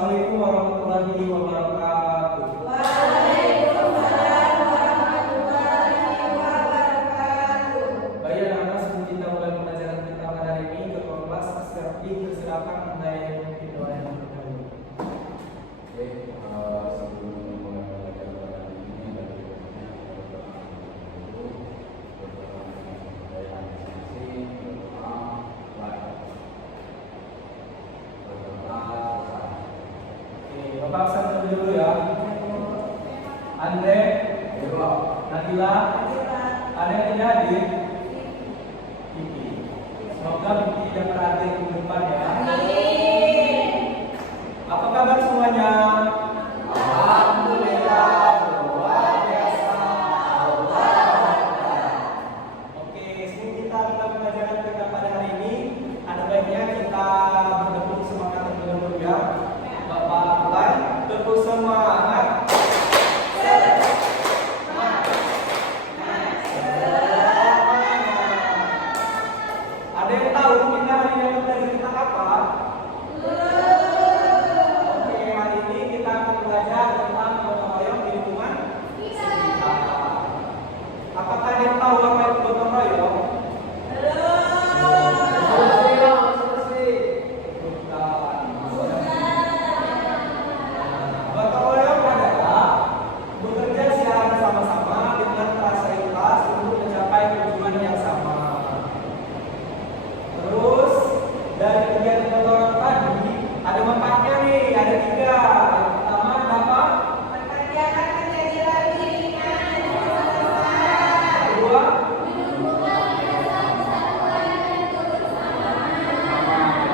Assalamualaikum warahmatullahi wabarakatuh. Waalaikumsalam warahmatullahi wabarakatuh. Baik anak-anak, sebelum kita mulai pelajaran kita pada hari ini, ketua kelas silakan menayani video yang terdahulu. Oke, sebelum memulai pelajaran pada hari ini, Bapak absen dulu ya. Andre, Nabila, ada yang tidak hadir? Kiki. Semoga Kiki tidak berhadir di depan ya. Apa kabar semuanya? Alhamdulillah, luar biasa. Oke, sebelum kita mulai pelajaran kita pada hari ini, ada baiknya kita bertepuk semangat terlebih dahulu ya. Bapak mulai tepuk semangat. Ada yang tahu kita hari ini akan belajar tentang apa? Oke, hari ini kita akan belajar tentang gotong royong di lingkungan sekitar. Apakah ada yang tahu apa itu gotong royong? Gotong royong adalah bekerja secara bersama-sama dengan rasa ikhlas untuk mencapai tujuan yang sama. Terus dari kegiatan gotong royong tadi ada manfaatnya nih, ada 3. Yang pertama apa? Pekerjaan menjadi lebih ringan dan bermanfaat. Kedua, Menumbuhkan rasa persatuan dan kebersamaan.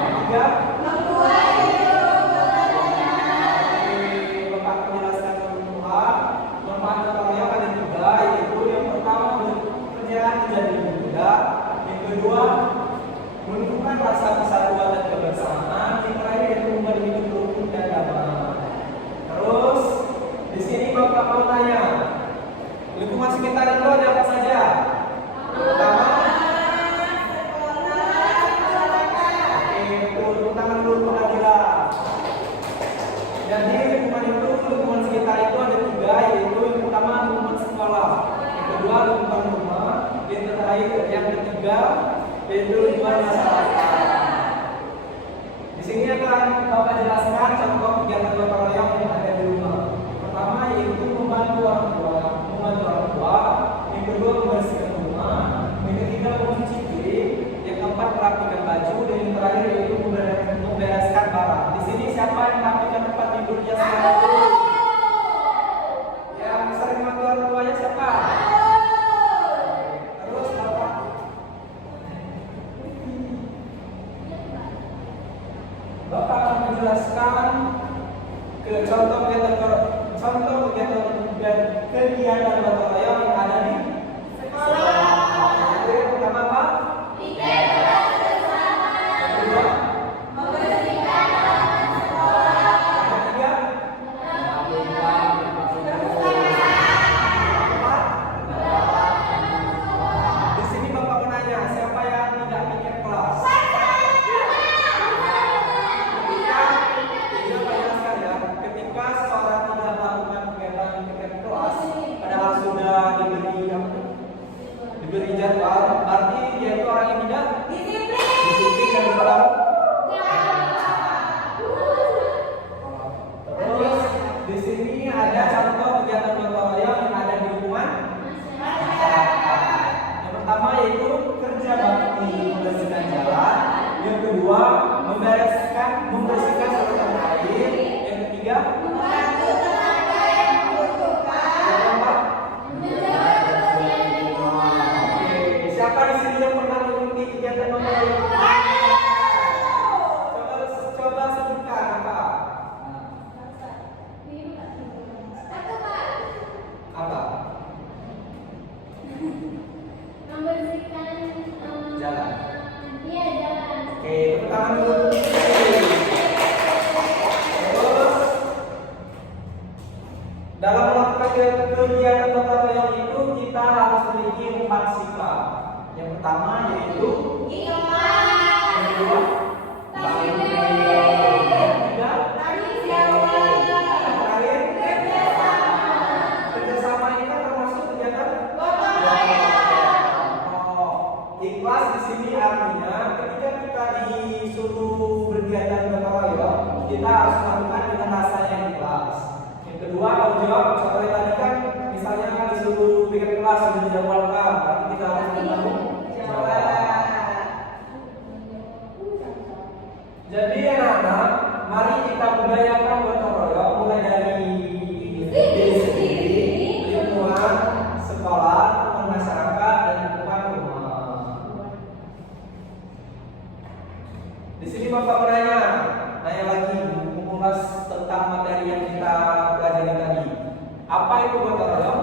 ketiga. Membuat hidup berkelanjutan. Oke, Bapak menjelaskan semua. Manfaat gotong royong ada 3, yaitu yang pertama pekerjaan menjadi mudah, yang kedua menumbuhkan rasa persatuan dan kebersamaan, yang terakhir yaitu membuat hidup rukun dan damai. Terus di sini Bapak mau tanya, lingkungan sekitar itu ada apa saja? Pertama, tepuk tangan dulu untuk Nadira. Jadi lingkungan sekitar itu ada 3, yaitu yang pertama lingkungan sekolah, yang kedua lingkungan rumah, yang ketiga yaitu lingkungan masyarakat. Di sini akan Bapak jelaskan contoh kegiatan gotong royong yang ada di rumah. Pertama yaitu membantu orang tua, yang kedua membersihkan rumah, yang ketiga mencuci piring, yang keempat merapikan baju, dan yang terakhir yaitu membereskan barang. Di sini siapa yang merapikan tempat tidurnya sekarang? Yang sering bantu orang tuanya siapa? Terus Bapak akan menjelaskan ke contoh kegiatan gotong royong yang ada di sekolah. Itu yang pertama apa? Bikin kelas bersama. Kedua, Membersihkan halaman sekolah. yang ketiga, keempat. Di sini Bapak menanya, siapa yang tidak bikin kelas? Iya, Pak jelaskan ya. Ketika seorang tidak melakukan kegiatan kelas, padahal sudah kita harus melakukan dengan rasa yang ikhlas. Yang kedua, tanggung jawab. Seperti tadi kan, misalnya kan disuruh bikin kelas sudah dijadwalkan, berarti kita harus bertanggung jawab. Jadi anak-anak, mari kita budayakan gotong royong mulai dari diri sendiri, lingkungan, sekolah, lingkungan masyarakat, dan lingkungan rumah. Di sini Bapak bertanya, nanya lagi, mengulas tentang materi yang kita pelajari tadi. Apa itu gotong royong?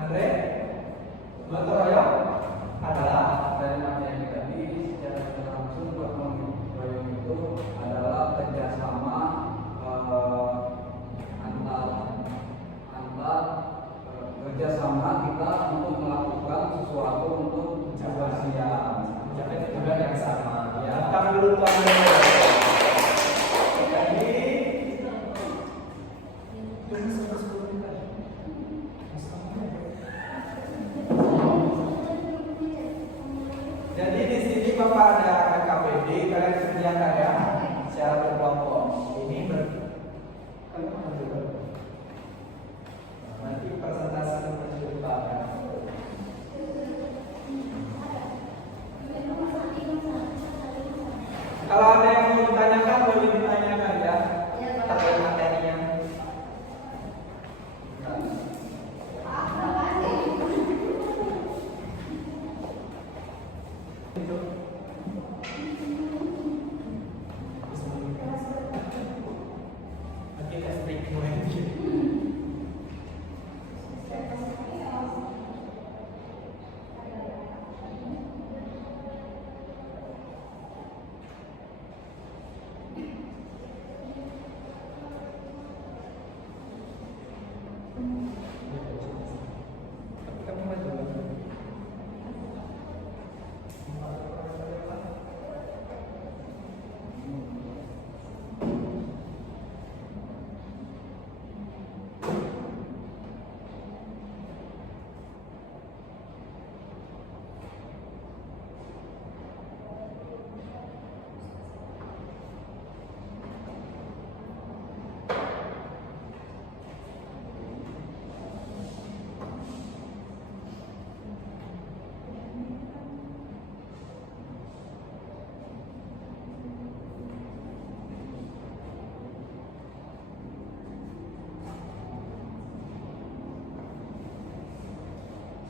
Andre? Gotong royong adalah Dari materi tadi secara tidak langsung gotong royong itu adalah kerjasama antar kerjasama kita untuk melakukan sesuatu untuk kebersihan. mencapai tujuan yang sama. Ya, tangan dulu tangan dulu. Jadi di sini Bapak ada KKPD, kalian kerjakan ya secara berkelompok. Ini nanti presentasi berkelompok. Kalau ada yang mau ditanyakan, boleh ditanyakan ya terkait materinya.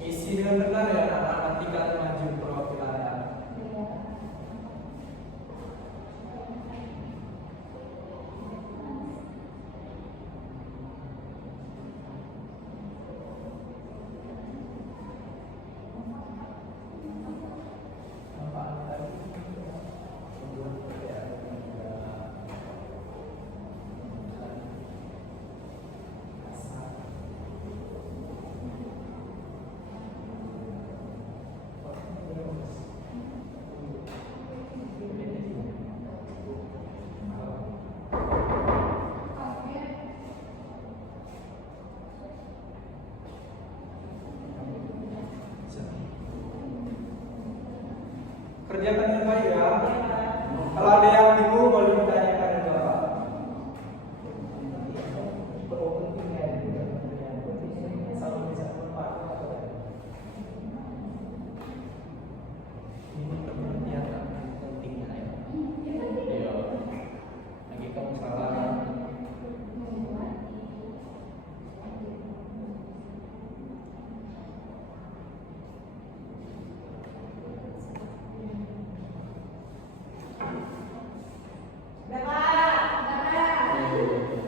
Isi dengan benar ya anak-anak, nanti kalian maju perwakilannya. Kerjakan dengan baik ya. Kalau ada yang bingung boleh ditanyakan juga Pak. Ini pengertian pentingnya ya. Iya. Lagi kamu salah.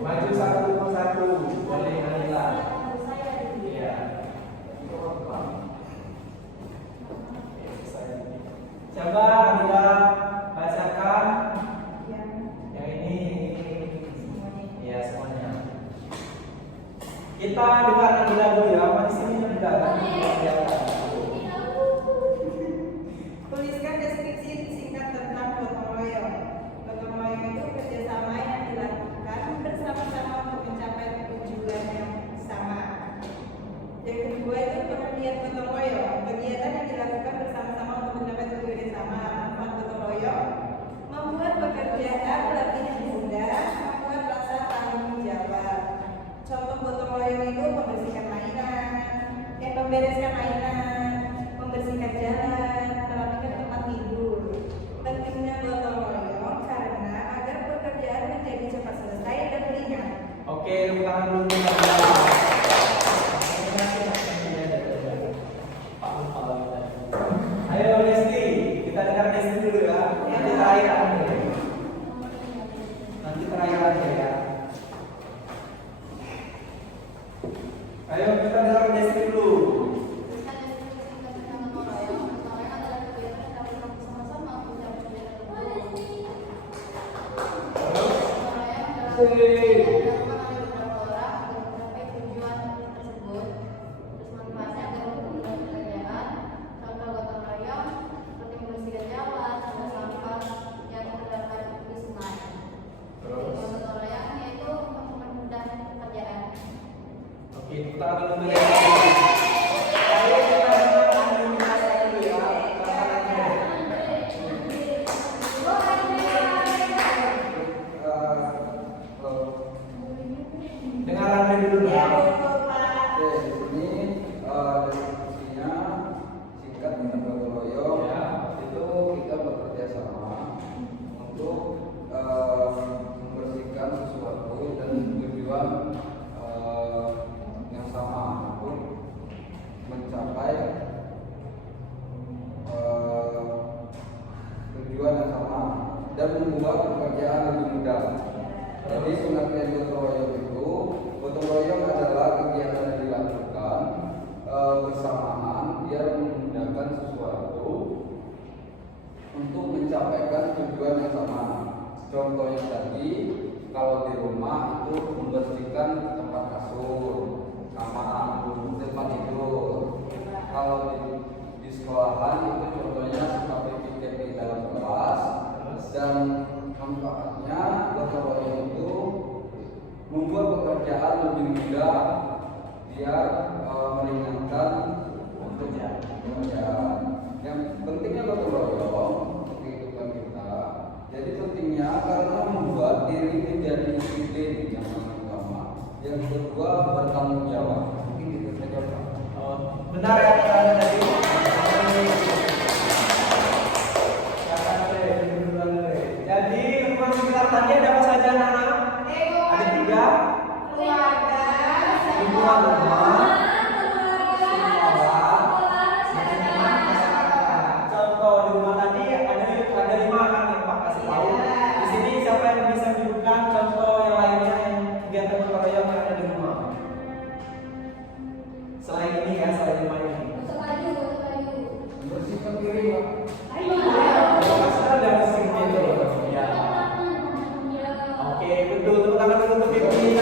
Maju satu persatu, boleh Nabila. Iya. Coba Nabila bacakan. Yang ini. Iya semuanya. Kita dengar Nabila dulu ya. Apa di sini Nabila? Tuliskan deskripsi singkat tentang gotong royong. Gotong royong itu kerjasama yang dilakukan bersama-sama untuk mencapai tujuan yang sama. Yang kedua itu pengertian gotong royong. Kegiatan yang dilakukan bersama-sama untuk mencapai tujuan yang sama. Manfaat gotong royong membuat dilakukan oleh beberapa orang untuk mencapai tujuan tersebut. Terus manfaatnya adalah untuk memudahkan pekerjaan. Contoh gotong royong seperti membersihkan jalan atau sampah yang terdapat di sungai. Terus, Gotong royong yaitu untuk mempermudah pekerjaan. oke, kita akan dulu ya. Ayo kita dengar administrasi dulu ya. Dengar Andre dulu Ya, ya. Pak. Oke, di sini diskusinya singkat tentang gotong royong. Ya. Itu kita bekerja sama untuk membersihkan sesuatu dan tujuan yang sama untuk mencapai tujuan yang sama dan membuat pekerjaan lebih mudah. Jadi sunatnya gotong royong itu, gotong royong adalah kegiatan yang dilakukan bersamaan biar memudahkan sesuatu untuk mencapaikan tujuan yang sama. Contohnya tadi, kalau di rumah itu membersihkan tempat kasur, kamar, tempat tidur. Kalau di sekolahan itu contohnya seperti piket di dalam kelas. Dan manfaatnya gotong royong itu membuat pekerjaan lebih mudah biar meringankan pekerjaan. Yang pentingnya gotong royong untuk kehidupan kita. Jadi pentingnya karena membuat diri menjadi disiplin yang pertama. Yang kedua bertanggung jawab. Mungkin gitu saja Pak. Oh, benar ya kata tadi. Jadi rumah sekitar tadi ada apa saja anak-anak? Ada 3. Keluarga, Lingkungan rumah, sekolah, masyarakat. Contoh di rumah tadi ada 5 kan yang Pak kasih tahu. Di sini siapa yang bisa menyebutkan contoh yang lainnya yang kegiatan gotong royong yang ada di rumah? Selain ini ya, selain 5 ini. Bersihkan diri Pak. Pasti ada mesin gitu. Ya. Oke, betul. Tepuk tangan dulu untuk Bibi.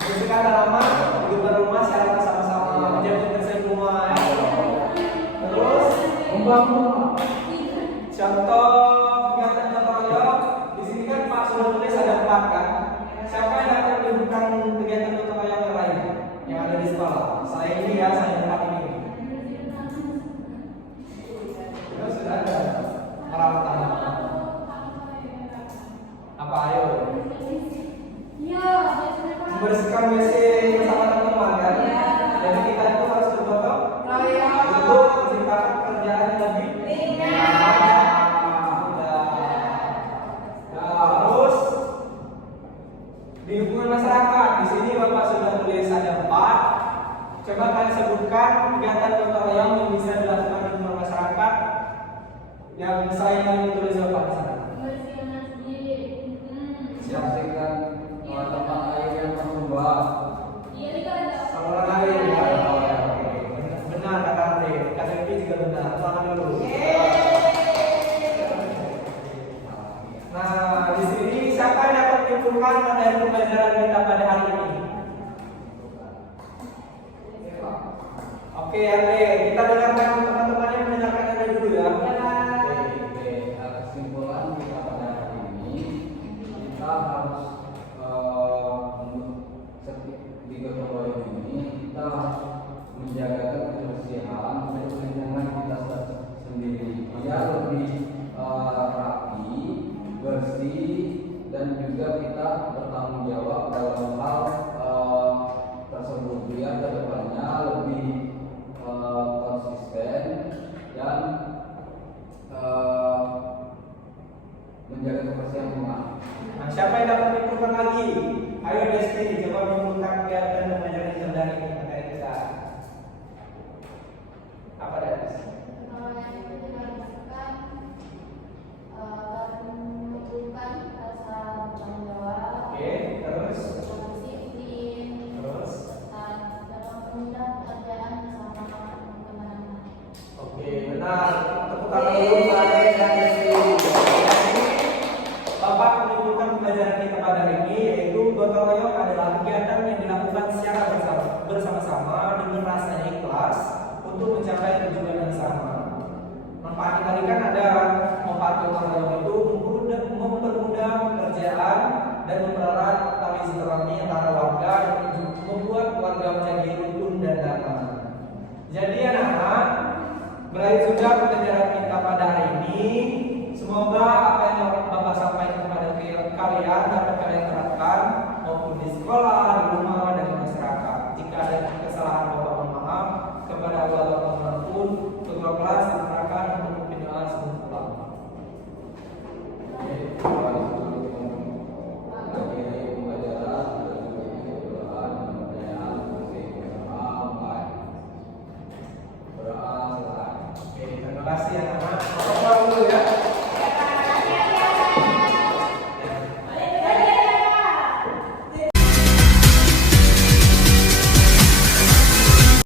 Bersihkan halaman, hidup rumah secara bersama-sama, menjaga kebersihan rumah. Ya. Terus Membangun. contoh kegiatan gotong royong di sini kan Pak sudah tulis ada 4 kan. Siapa yang dapat menyebutkan kegiatan gotong royong yang lain yang ada di sekolah? Saya ini ya, saya 4 ini. Ya, sudah ada perawatan. Apa ayo? Membersihkan WC bersama teman-teman kan? Jadi kita itu harus bergotong Royong. untuk menciptakan pekerjaan yang lebih Ringan. mudah. Nah, terus di lingkungan masyarakat di sini Bapak sudah tulis ada 4. Coba kalian sebutkan kegiatan gotong royong yang bisa dilakukan di lingkungan masyarakat yang selain yang ditulis Bapak di sana. Bersihkan tempat air yang berlubang. Saluran air ya. Oke. Benar kata Andre. Kata Vicky juga benar. Selamat dulu. Nah, di sini siapa yang dapat menyimpulkan dari pembelajaran kita pada hari ini? Oke, Andre, kita dengarkan teman-teman yang mendengarkan Andre dulu ya. Oke, kesimpulan kita pada hari ini kita harus di gotong royong ini kita harus menjaga kebersihan dan lingkungan kita sendiri biar lebih rapi, bersih dan juga kita bertanggung jawab dalam hal tersebut biar kedepannya lebih konsisten dan menjaga kebersihan rumah. Nah, siapa yang dapat menyimpulkan lagi? Ayo Desti, coba menyimpulkan kegiatan pembelajaran yang dari ini materi kita. Apa Desti? Oke, terus? Terus? Oke, benar. Tepuk tangan dulu Pak Andre dan Desti. Bapak menyimpulkan pembelajaran kan ada manfaat gotong royong itu mempermudah pekerjaan dan mempererat tali silaturahmi antara warga dan membuat warga menjadi rukun dan damai. Jadi anak-anak, berakhir sudah pelajaran kita pada hari ini. Semoga apa yang Bapak sampaikan kepada kalian dapat kalian terapkan maupun di sekolah, di rumah, dan di masyarakat. Jika ada kesalahan Bapak mohon maaf kepada Allah maupun ketua kelas silakan untuk berdoa sebelum pulang. Oke, terima kasih anak-anak.